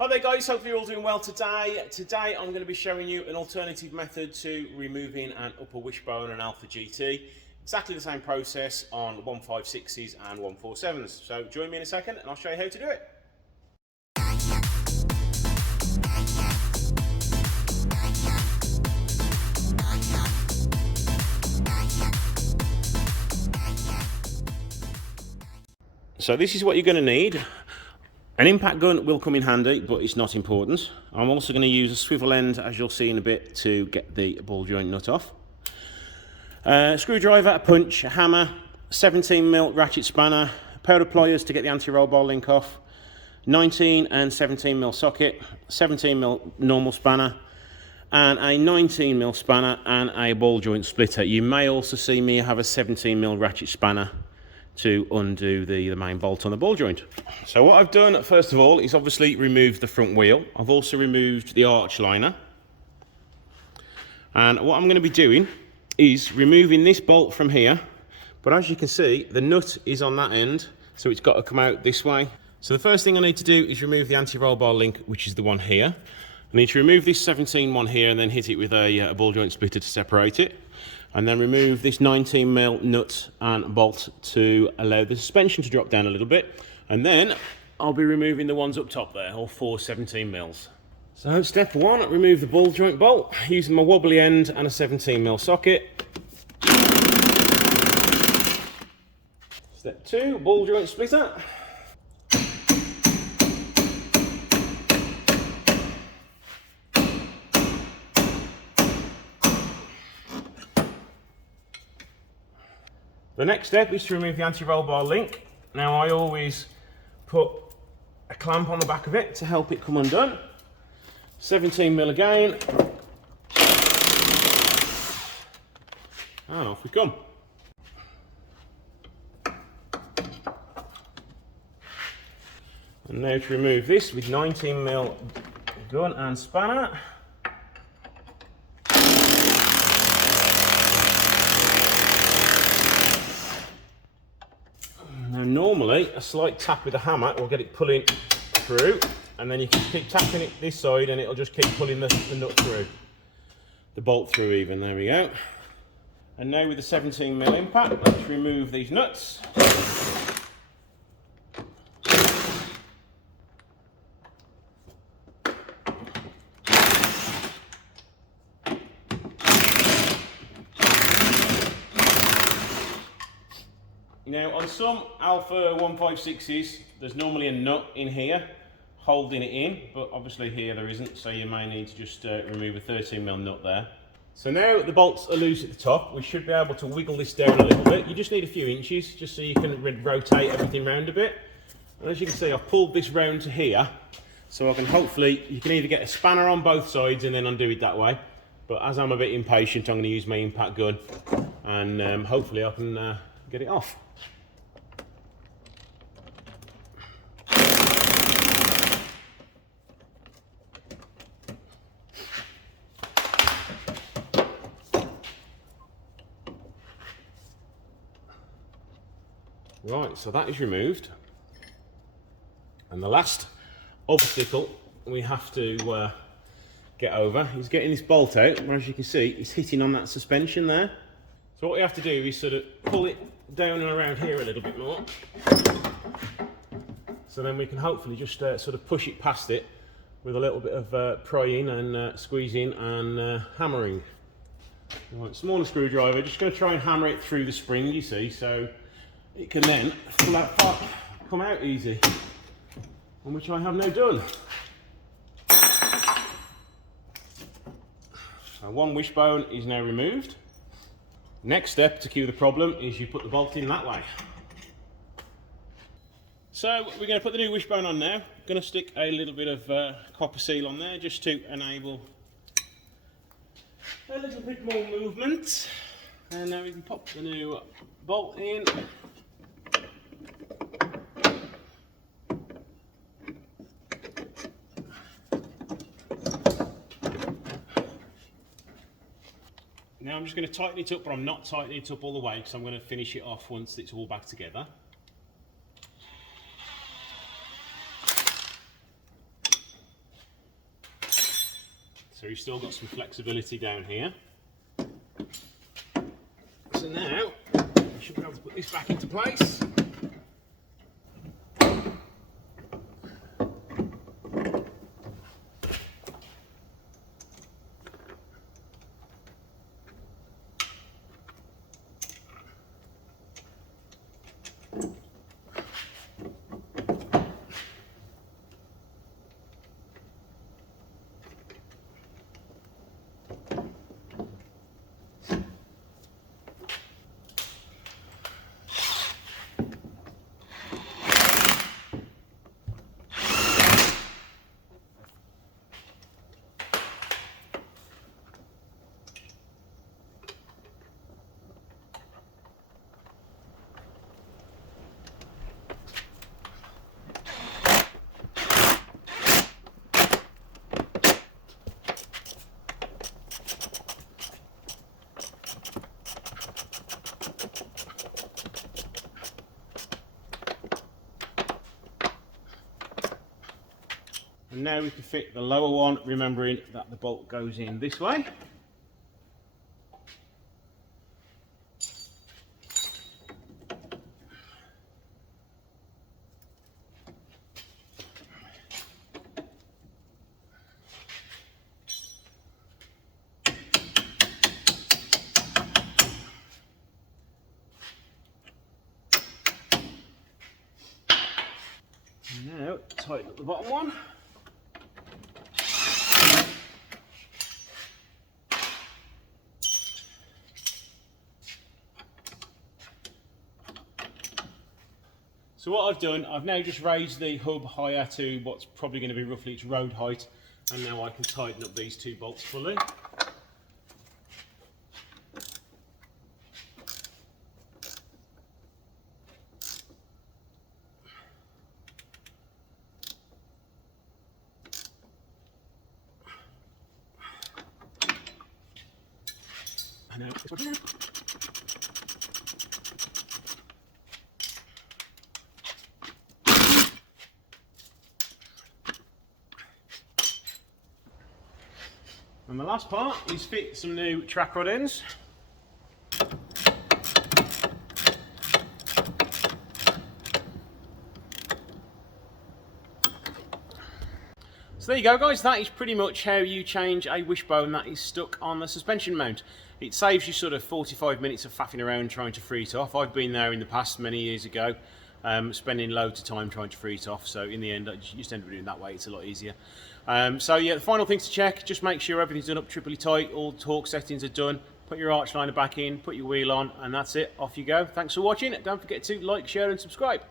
Hi there guys, hopefully you're all doing well today. Today I'm going to be showing you an alternative method to removing an upper wishbone on an Alfa GT. Exactly the same process on 156s and 147s. So join me in a second and I'll show you how to do it. So this is what you're going to need. An impact gun will come in handy, but it's not important. I'm also going to use a swivel end, as you'll see in a bit, to get the ball joint nut off. Screwdriver, a punch, a hammer, 17mm ratchet spanner, a pair of pliers to get the anti-roll bar link off, 19 and 17mm socket, 17mm normal spanner, and a 19mm spanner and a ball joint splitter. You may also see me have a 17mm ratchet spanner to undo the main bolt on the ball joint. So what I've done first of all is obviously removed the front wheel. I've also removed the arch liner. And what I'm going to be doing is removing this bolt from here, but as you can see the nut is on that end, so it's got to come out this way. So the first thing I need to do is remove the anti-roll bar link, which is the one here. I need to remove this 17 one here and then hit it with a ball joint splitter to separate it. And then remove this 19mm nut and bolt to allow the suspension to drop down a little bit. And then I'll be removing the ones up top there, all 4 17mm. So step one, remove the ball joint bolt using my wobbly end and a 17mm socket. Step two, ball joint splitter. The next step is to remove the anti-roll bar link. Now I always put a clamp on the back of it to help it come undone. 17mm again. And off we come. And now to remove this with 19mm gun and spanner. Now normally a slight tap with a hammer will get it pulling through, and then you can keep tapping it this side and it'll just keep pulling the nut through, the bolt through even. There we go. And now with the 17mm impact, let's remove these nuts. Now on some Alfa 156s, there's normally a nut in here holding it in, but obviously here there isn't, so you may need to just remove a 13mm nut there. So now the bolts are loose at the top, we should be able to wiggle this down a little bit. You just need a few inches, just so you can rotate everything round a bit. And as you can see, I've pulled this round to here, so I can hopefully, you can either get a spanner on both sides and then undo it that way. But as I'm a bit impatient, I'm going to use my impact gun, and hopefully I can get it off. Right, so that is removed. And the last obstacle we have to get over is getting this bolt out, where as you can see, it's hitting on that suspension there. So what we have to do is sort of pull it down and around here a little bit more. So then we can hopefully just sort of push it past it with a little bit of prying and squeezing and hammering. Right, smaller screwdriver, just going to try and hammer it through the spring, you see, so it can then come out easy, and which I have now done. So one wishbone is now removed. Next step to cure the problem is you put the bolt in that way. So we're going to put the new wishbone on now. Going to stick a little bit of copper seal on there just to enable a little bit more movement. And now we can pop the new bolt in. Now I'm just going to tighten it up, but I'm not tightening it up all the way because I'm going to finish it off once it's all back together. So you've still got some flexibility down here. So now, I should be able to put this back into place. And now we can fit the lower one, remembering that the bolt goes in this way. And now tighten up the bottom one. So what I've done, I've now just raised the hub higher to what's probably going to be roughly its road height, and now I can tighten up these two bolts fully. And now this one. And the last part is fit some new track rod ends. So there you go guys, that is pretty much how you change a wishbone that is stuck on the suspension mount. It saves you sort of 45 minutes of faffing around trying to free it off. I've been there in the past many years ago, spending loads of time trying to free it off, so in the end I just end up doing it that way. It's a lot easier. So yeah, the final things to check, just make sure everything's done up triply tight, all the torque settings are done, put your arch liner back in, put your wheel on, and that's it, off you go. Thanks for watching. Don't forget to like, share and subscribe.